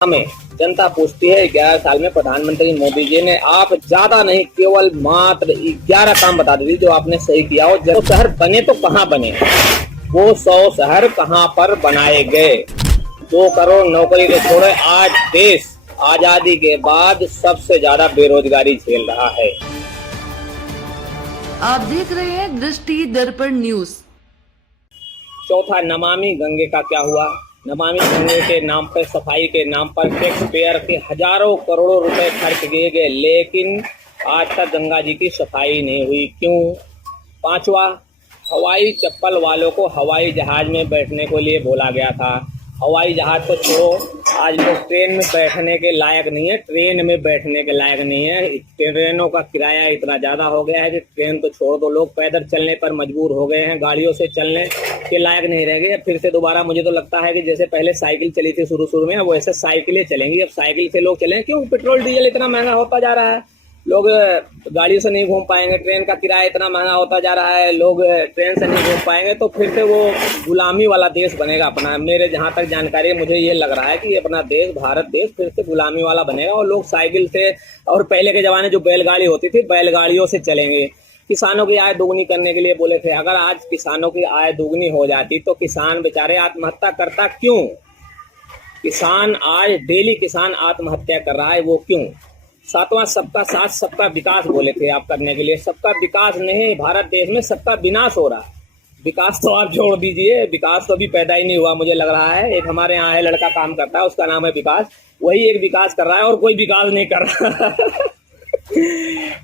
हमें जनता पूछती है 11 साल में प्रधानमंत्री मोदी जी ने आप ज्यादा नहीं केवल मात्र 11 काम बता दीजिए जो आपने सही किया हो। जब शहर बने तो कहाँ बने, वो 100 शहर कहाँ पर बनाए गए, 2 करोड़ नौकरी तो छोड़े आज देश आजादी के बाद सबसे ज्यादा बेरोजगारी झेल रहा है। आप देख रहे हैं दृष्टि दर्पण न्यूज। चौथा, नमामि गंगे का क्या हुआ। नमामि गंगे के नाम पर, सफाई के नाम पर टैक्स पेयर के हजारों करोड़ों रुपए खर्च किए गए, लेकिन आज तक गंगा जी की सफाई नहीं हुई, क्यों। पांचवा, हवाई चप्पल वालों को हवाई जहाज में बैठने के लिए बोला गया था। हवाई जहाज तो छोड़ो, आज लोग ट्रेन में बैठने के लायक नहीं है, ट्रेन में बैठने के लायक नहीं है। ट्रेनों का किराया इतना ज्यादा हो गया है कि ट्रेन तो छोड़ दो, लोग पैदल चलने पर मजबूर हो गए हैं, गाड़ियों से चलने के लायक नहीं रह गए। फिर से दोबारा मुझे तो लगता है कि जैसे पहले साइकिल चली थी शुरू में, वो ऐसे साइकिलें चलेंगी। अब साइकिल से लोग चलेंगे, क्यों, पेट्रोल डीजल इतना महंगा होता जा रहा है, लोग गाड़ियों से नहीं घूम पाएंगे, ट्रेन का किराया इतना महंगा होता जा रहा है, लोग ट्रेन से नहीं घूम पाएंगे, तो फिर से वो गुलामी वाला देश बनेगा अपना। मेरे जहाँ तक जानकारी है, मुझे ये लग रहा है कि अपना देश, भारत देश, फिर से गुलामी वाला बनेगा और लोग साइकिल से, और पहले के जमाने जो बैलगाड़ी होती थी, बैलगाड़ियों से चलेंगे। किसानों की आय दोगुनी करने के लिए बोले थे, अगर आज किसानों की आय दोगुनी हो जाती तो किसान बेचारे आत्महत्या करता क्यों। किसान आज डेली किसान आत्महत्या कर रहा है, वो क्यों। सातवां, सबका साथ सबका विकास बोले थे आप करने के लिए, सबका विकास नहीं, भारत देश में सबका विनाश हो रहा है। विकास तो आप छोड़ दीजिए, विकास तो अभी पैदा ही नहीं हुआ मुझे लग रहा है। एक हमारे यहाँ है लड़का काम करता है, उसका नाम है विकास, वही एक विकास कर रहा है और कोई विकास नहीं कर रहा।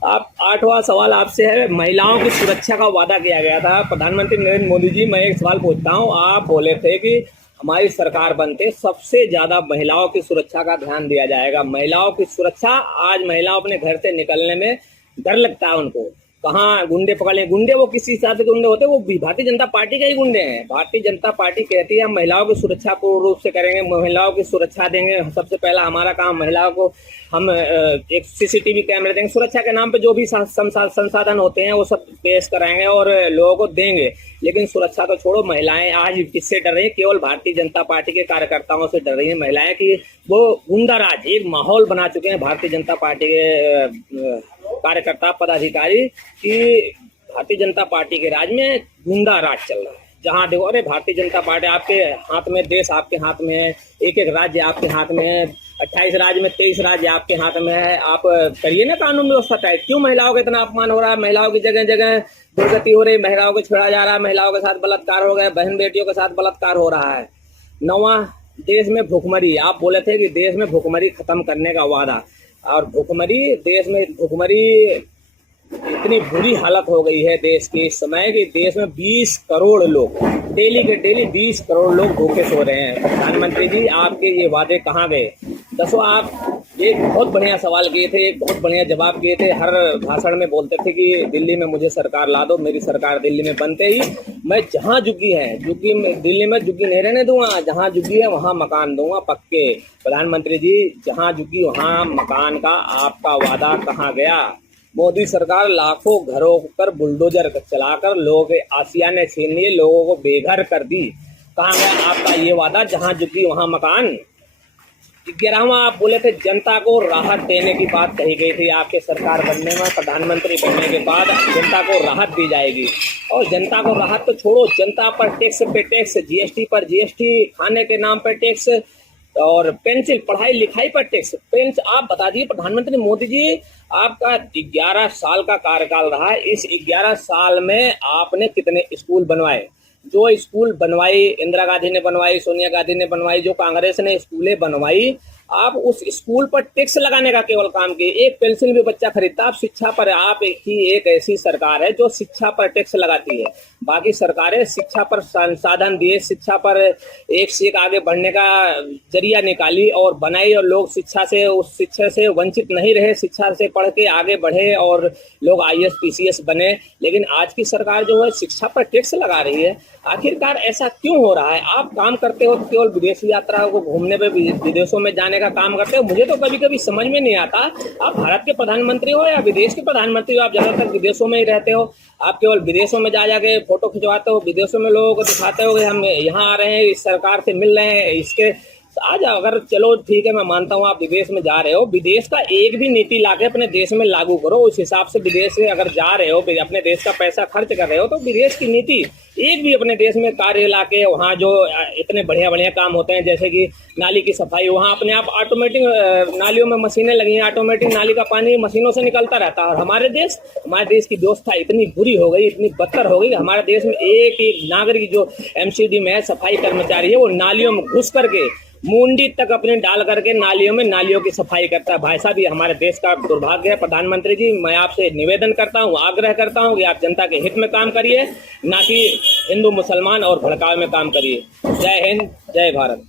आप, आठवां सवाल आपसे है, महिलाओं की सुरक्षा का वादा किया गया था। प्रधानमंत्री नरेंद्र मोदी जी, मैं एक सवाल पूछता हूँ, आप बोले थे कि हमारी सरकार बनते सबसे ज्यादा महिलाओं की सुरक्षा का ध्यान दिया जाएगा। महिलाओं की सुरक्षा, आज महिलाओं अपने घर से निकलने में डर लगता है उनको, कहाँ गुंडे पकड़ लें। गुंडे वो किसी हिसाब से गुंडे होते हैं, वो भारतीय जनता पार्टी के ही गुंडे हैं। भारतीय जनता पार्टी कहती है हम महिलाओं की सुरक्षा पूर्ण रूप से करेंगे, महिलाओं की सुरक्षा देंगे। सबसे पहला हमारा काम, महिलाओं को हम एक सीसीटीवी कैमरे देंगे, सुरक्षा के नाम पे जो भी संसाधन होते हैं वो सब पेश कराएंगे और लोगों को देंगे। लेकिन सुरक्षा तो छोड़ो, महिलाएं आज किससे डर रही है, केवल भारतीय जनता पार्टी के कार्यकर्ताओं से डर रही है महिलाएं, कि वो गुंडाराज एक माहौल बना चुके हैं भारतीय जनता पार्टी के कार्यकर्ता पदाधिकारी, कि भारतीय जनता पार्टी के राज में गुंडा राज चल रहा है। जहां देखो, अरे भारतीय जनता पार्टी आपके हाथ में, देश आपके हाथ में है, एक एक राज्य आपके हाथ में है, 28 राज्य में 23 राज्य आपके हाथ में है। आप करिए ना कानून व्यवस्था टाइट। क्यों महिलाओं का इतना अपमान हो रहा है, महिलाओं की जगह जगह दुर्गति हो रही, महिलाओं को छेड़ा जा रहा है, महिलाओं के साथ बलात्कार हो गए, बहन बेटियों के साथ बलात्कार हो रहा है। 9वां, देश में भुखमरी, आप बोले थे कि देश में भुखमरी खत्म करने का वादा, और भुखमरी, देश में भुखमरी इतनी बुरी हालत हो गई है देश की इस समय कि देश में 20 करोड़ लोग, डेली के डेली 20 करोड़ लोग भूखे सो रहे हैं। प्रधानमंत्री जी, आपके ये वादे कहाँ गए। 10वां, आप एक बहुत बढ़िया सवाल किए थे, एक बहुत बढ़िया जवाब किए थे, हर भाषण में बोलते थे कि दिल्ली में मुझे सरकार ला दो, मेरी सरकार दिल्ली में बनते ही मैं जहाँ झुग्गी है, झुग्गी में, दिल्ली में झुग्गी नहीं रहने दूंगा, जहाँ झुग्गी है वहाँ मकान दूंगा पक्के। प्रधानमंत्री जी, जहाँ झुग्गी वहाँ मकान का आपका वादा कहाँ गया। मोदी सरकार लाखों घरों पर बुलडोजर चलाकर लोगों के आसियाने छीन लिए, लोगों को बेघर कर दी। कहाँ गया आपका ये वादा, जहाँ झुग्गी वहाँ मकान। 11वां, आप बोले थे जनता को राहत देने की बात कही गई थी आपके सरकार बनने में, प्रधानमंत्री बनने के बाद जनता को राहत दी जाएगी। और जनता को राहत तो छोड़ो, जनता पर टैक्स पे टैक्स, जीएसटी पर जीएसटी, खाने के नाम पर टैक्स, और पेंसिल, पढ़ाई लिखाई पर टैक्स। आप बता दीजिए प्रधानमंत्री मोदी जी, आपका 11 साल का कार्यकाल रहा है, इस 11 साल में आपने कितने स्कूल बनवाए। जो स्कूल बनवाई इंदिरा गांधी ने बनवाई, सोनिया गांधी ने बनवाई, जो कांग्रेस ने स्कूलें बनवाई, आप उस स्कूल पर टैक्स लगाने का केवल काम किए। एक पेंसिल भी बच्चा खरीदता। आप शिक्षा पर, आप एक ऐसी सरकार है जो शिक्षा पर टैक्स लगाती है। बाकी सरकारें शिक्षा पर संसाधन दिए, शिक्षा पर एक से एक आगे बढ़ने का जरिया निकाली और बनाई, और लोग शिक्षा से, उस शिक्षा से वंचित नहीं रहे, शिक्षा से पढ़ के आगे बढ़े और लोग IAS PCS बने। लेकिन आज की सरकार जो है शिक्षा पर टैक्स लगा रही है। आखिरकार ऐसा क्यों हो रहा है। आप काम करते हो तो केवल विदेश यात्रा को घूमने पे, विदेशों में जाने का काम करते हो। मुझे तो कभी कभी समझ में नहीं आता, आप भारत के प्रधानमंत्री हो या विदेश के प्रधानमंत्री हो, आप ज्यादातर विदेशों में ही रहते हो। आप केवल विदेशों में जा जाके फोटो खिंचवाते हो, विदेशों में लोगों को दिखाते हो कि हम यहाँ आ रहे हैं, इस सरकार से मिल रहे हैं, इसके आज अगर चलो ठीक है, मैं मानता हूँ आप विदेश में जा रहे हो, विदेश का एक भी नीति लाके अपने देश में लागू करो। उस हिसाब से विदेश से अगर जा रहे हो, अपने देश का पैसा खर्च कर रहे हो, तो विदेश की नीति एक भी अपने देश में कार्य लाके वहाँ जो इतने बढ़िया बढ़िया काम होते हैं, जैसे कि नाली की सफाई, वहाँ अपने आप ऑटोमेटिक नालियों में मशीनें लगी हैं, ऑटोमेटिक नाली का पानी मशीनों से निकलता रहता है। और हमारे देश की व्यवस्था इतनी बुरी हो गई, इतनी बदतर हो गई कि हमारे देश में एक एक नागरिक जो एमसीडी में है, सफाई कर्मचारी है, वो नालियों में घुस करके मुंडी तक अपने डाल करके नालियों की सफाई करता है। भाई साहब, ये हमारे देश का दुर्भाग्य है। प्रधानमंत्री जी, मैं आपसे निवेदन करता हूँ, आग्रह करता हूँ कि आप जनता के हित में काम करिए, ना कि हिंदू मुसलमान और भड़काव में काम करिए। जय हिंद, जय भारत।